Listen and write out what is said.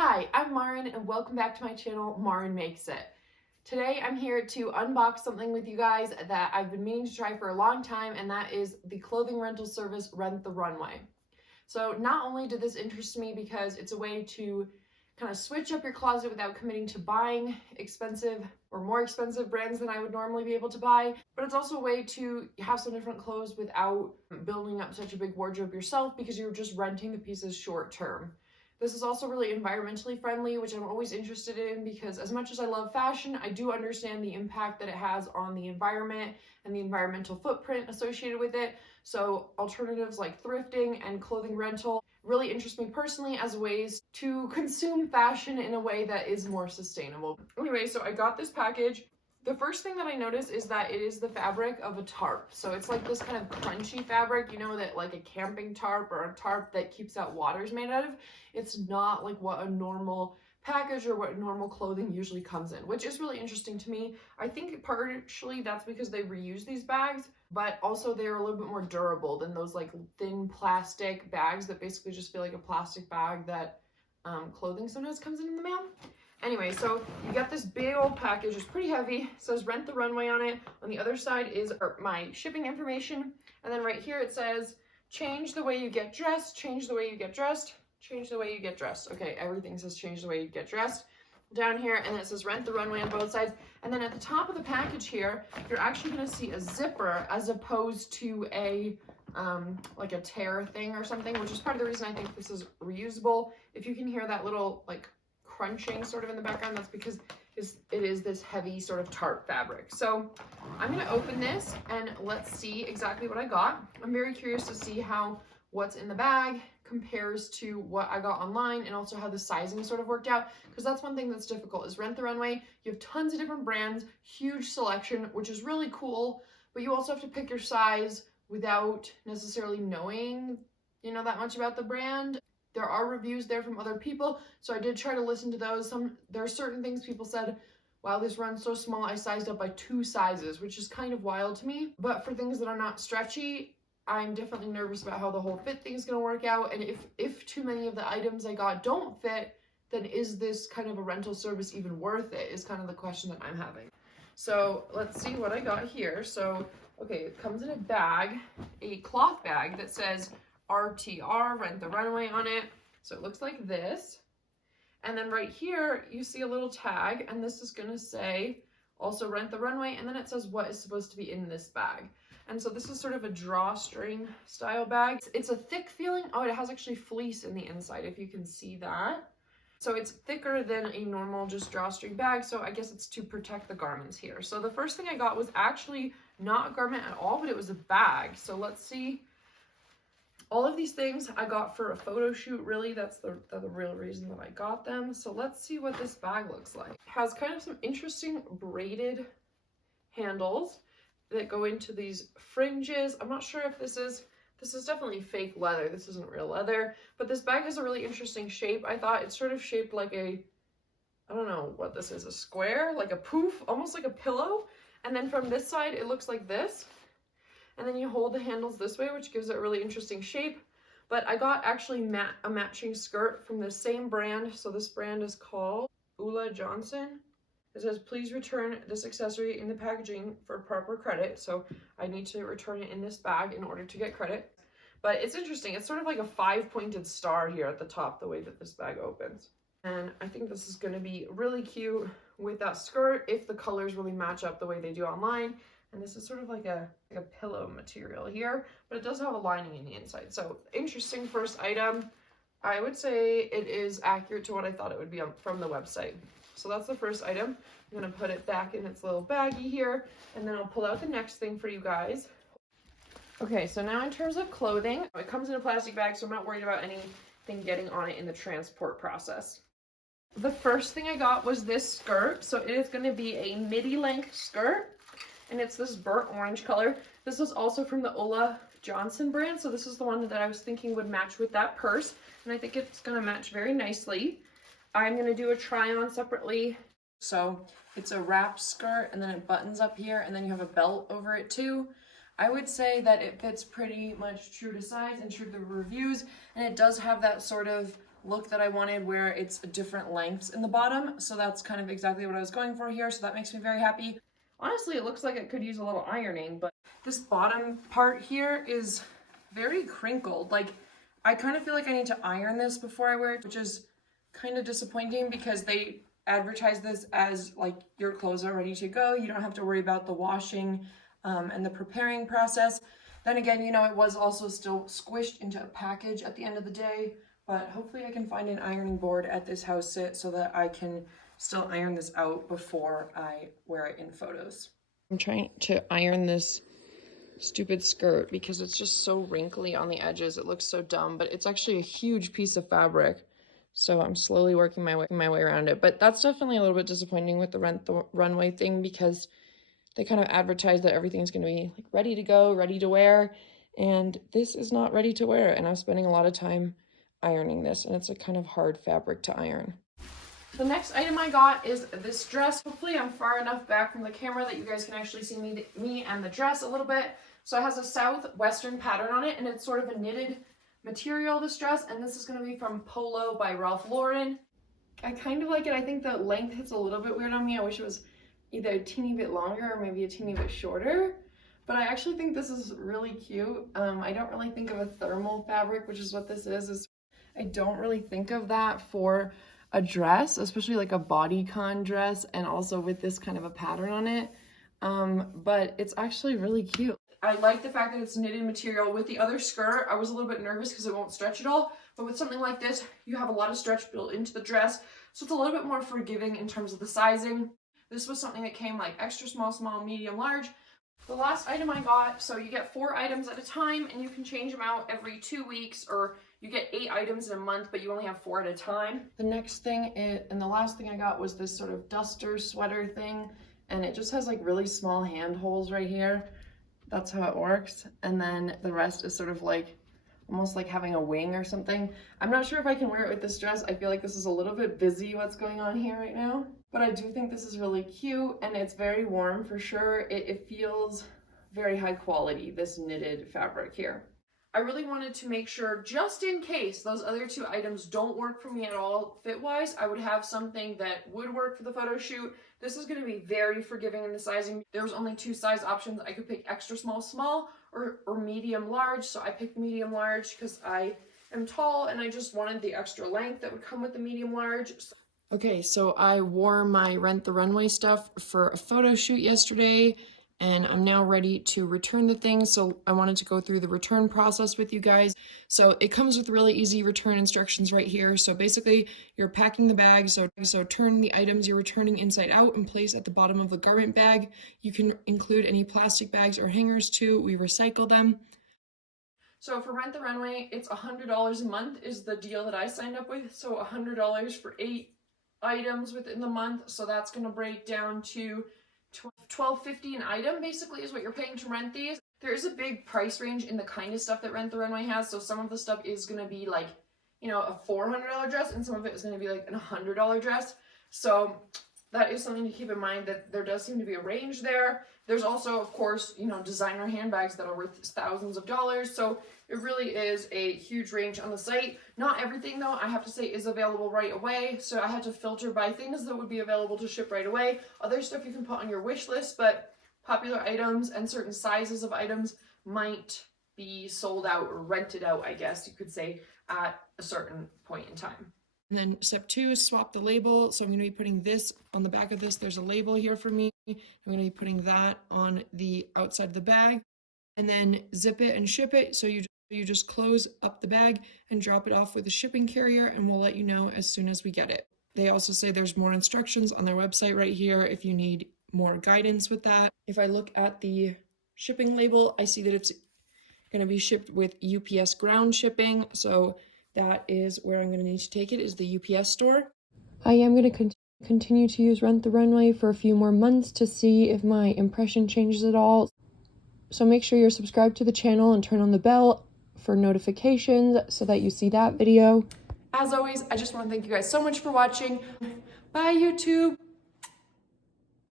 Hi, I'm Maren and welcome back to my channel, Maren Makes It. Today I'm here to unbox something with you guys that I've been meaning to try for a long time, and that is the clothing rental service Rent the Runway. So not only did this interest me because it's a way to kind of switch up your closet without committing to buying expensive or more expensive brands than I would normally be able to buy, but it's also a way to have some different clothes without building up such a big wardrobe yourself because you're just renting the pieces short term. This is also really environmentally friendly, which I'm always interested in because as much as I love fashion, I do understand the impact that it has on the environment and the environmental footprint associated with it. So alternatives like thrifting and clothing rental really interest me personally as ways to consume fashion in a way that is more sustainable. Anyway, so I got this package. The first thing that I noticed is that it is the fabric of a tarp. So it's like this kind of crunchy fabric, you know, that like a camping tarp or a tarp that keeps out water is made out of. It's not like what a normal package or what normal clothing usually comes in, which is really interesting to me. I think partially that's because they reuse these bags, but also they're a little bit more durable than those like thin plastic bags that basically just feel like a plastic bag that clothing sometimes comes in the mail. Anyway, so you got this big old package. It's pretty heavy. It says Rent the Runway on it. On the other side is my shipping information. And then right here it says, change the way you get dressed, change the way you get dressed, change the way you get dressed. Okay, everything says change the way you get dressed down here. And then it says Rent the Runway on both sides. And then at the top of the package here, you're actually going to see a zipper as opposed to a like a tear thing or something, which is part of the reason I think this is reusable. If you can hear that little like crunching sort of in the background, that's because it is this heavy sort of tarp fabric. So I'm going to open this and let's see exactly what I got. I'm very curious to see how what's in the bag compares to what I got online, and also how the sizing sort of worked out, because that's one thing that's difficult is Rent the Runway. You have tons of different brands, huge selection, which is really cool, but you also have to pick your size without necessarily knowing, you know, that much about the brand. There are reviews there from other people, so I did try to listen to those. There are certain things people said, wow, this run's so small, I sized up by 2 sizes, which is kind of wild to me. But for things that are not stretchy, I'm definitely nervous about how the whole fit thing is going to work out. And if too many of the items I got don't fit, then is this kind of a rental service even worth it, is kind of the question that I'm having. So let's see what I got here. So, okay, it comes in a bag, a cloth bag that says RTR, Rent the Runway on it. So it looks like this. And then right here, you see a little tag, and this is going to say also Rent the Runway, and then it says what is supposed to be in this bag. And so this is sort of a drawstring style bag. It's a thick feeling. Oh, it has actually fleece in the inside, if you can see that. So it's thicker than a normal just drawstring bag, so I guess it's to protect the garments here. So the first thing I got was actually not a garment at all, but it was a bag. So let's see. All of these things I got for a photo shoot, really. That's the real reason that I got them. So let's see what this bag looks like. It has kind of some interesting braided handles that go into these fringes. I'm not sure if this is definitely fake leather. This isn't real leather, but this bag has a really interesting shape. I thought it's sort of shaped like I don't know what this is, a square, like a poof, almost like a pillow. And then from this side, it looks like this. And then you hold the handles this way, which gives it a really interesting shape. But I got actually a matching skirt from the same brand. So this brand is called Ulla Johnson. It says, please return this accessory in the packaging for proper credit. So I need to return it in this bag in order to get credit. But it's interesting. It's sort of like a 5-pointed star here at the top, the way that this bag opens. And I think this is going to be really cute with that skirt if the colors really match up the way they do online. And this is sort of like a pillow material here, but it does have a lining in the inside. So interesting first item. I would say it is accurate to what I thought it would be from the website. So that's the first item. I'm going to put it back in its little baggie here, and then I'll pull out the next thing for you guys. Okay, so now in terms of clothing, it comes in a plastic bag, so I'm not worried about anything getting on it in the transport process. The first thing I got was this skirt. So it is going to be a midi length skirt, and it's this burnt orange color. This is also from the Ulla Johnson brand, so this is the one that I was thinking would match with that purse, and I think it's going to match very nicely. I'm going to do a try on separately. So it's a wrap skirt, and then it buttons up here, and then you have a belt over it too. I would say that it fits pretty much true to size and true to the reviews, and it does have that sort of look that I wanted where it's different lengths in the bottom. So that's kind of exactly what I was going for here. So that makes me very happy. Honestly, it looks like it could use a little ironing, but this bottom part here is very crinkled. Like, I kind of feel like I need to iron this before I wear it, which is kind of disappointing because they advertise this as like your clothes are ready to go. You don't have to worry about the washing and the preparing process. Then again, you know, it was also still squished into a package at the end of the day, but hopefully I can find an ironing board at this house sit so that I can still iron this out before I wear it in photos. I'm trying to iron this stupid skirt because it's just so wrinkly on the edges. It looks so dumb, but it's actually a huge piece of fabric. So I'm slowly working my way around it. But that's definitely a little bit disappointing with the Rent the Runway thing because they kind of advertise that everything's going to be like ready to go, ready to wear. And this is not ready to wear. And I'm spending a lot of time ironing this. And it's a kind of hard fabric to iron. The next item I got is this dress. Hopefully I'm far enough back from the camera that you guys can actually see me and the dress a little bit. So it has a southwestern pattern on it, and it's sort of a knitted material, this dress, and this is going to be from Polo by Ralph Lauren. I kind of like it. I think the length is a little bit weird on me. I wish it was either a teeny bit longer or maybe a teeny bit shorter, but I actually think this is really cute. I don't really think of a thermal fabric, which is what this is. I don't really think of that for a dress, especially like a bodycon dress, and also with this kind of a pattern on it. But it's actually really cute. I like the fact that it's knitted material. With the other skirt, I was a little bit nervous because it won't stretch at all, but with something like this, you have a lot of stretch built into the dress, so it's a little bit more forgiving in terms of the sizing. This was something that came like extra small, small, medium, large. The last item I got, so you get 4 items at a time, and you can change them out every 2 weeks, or you get 8 items in a month, but you only have 4 at a time. The next thing and the last thing I got was this sort of duster sweater thing, and it just has like really small hand holes right here. That's how it works. And then the rest is sort of like almost like having a wing or something. I'm not sure if I can wear it with this dress. I feel like this is a little bit busy what's going on here right now, but I do think this is really cute, and it's very warm for sure. It feels very high quality, this knitted fabric here. I really wanted to make sure, just in case those other 2 items don't work for me at all fit-wise, I would have something that would work for the photo shoot. This is going to be very forgiving in the sizing. There was only 2 size options. I could pick extra small, small, or medium large. So I picked medium large because I am tall and I just wanted the extra length that would come with the medium large. Okay, so I wore my Rent the Runway stuff for a photo shoot yesterday, and I'm now ready to return the things. So I wanted to go through the return process with you guys. So it comes with really easy return instructions right here. So basically you're packing the bag. So turn the items you're returning inside out and place at the bottom of the garment bag. You can include any plastic bags or hangers too. We recycle them. So for Rent the Runway, it's $100 a month is the deal that I signed up with. So $100 for 8 items within the month. So that's going to break down to $12.50 an item basically is what you're paying to rent these. There is a big price range in the kind of stuff that Rent the Runway has. So some of the stuff is going to be like, you know, a $400 dress, and some of it is going to be like a $100 dress. So that is something to keep in mind, that there does seem to be a range there. There's also, of course, you know, designer handbags that are worth thousands of dollars. So it really is a huge range on the site. Not everything, though, I have to say, is available right away. So I had to filter by things that would be available to ship right away. Other stuff you can put on your wish list, but popular items and certain sizes of items might be sold out or rented out, I guess you could say, at a certain point in time. And then step 2 is swap the label. So I'm going to be putting this on the back of this. There's a label here for me. I'm going to be putting that on the outside of the bag, and then zip it and ship it. So you just close up the bag and drop it off with a shipping carrier, and we'll let you know as soon as we get it. They also say there's more instructions on their website right here if you need more guidance with that. If I look at the shipping label, I see that it's going to be shipped with UPS ground shipping. So that is where I'm going to need to take it, is the UPS store. I am going to continue to use Rent the Runway for a few more months to see if my impression changes at all. So make sure you're subscribed to the channel and turn on the bell for notifications so that you see that video. As always, I just want to thank you guys so much for watching. Bye, YouTube.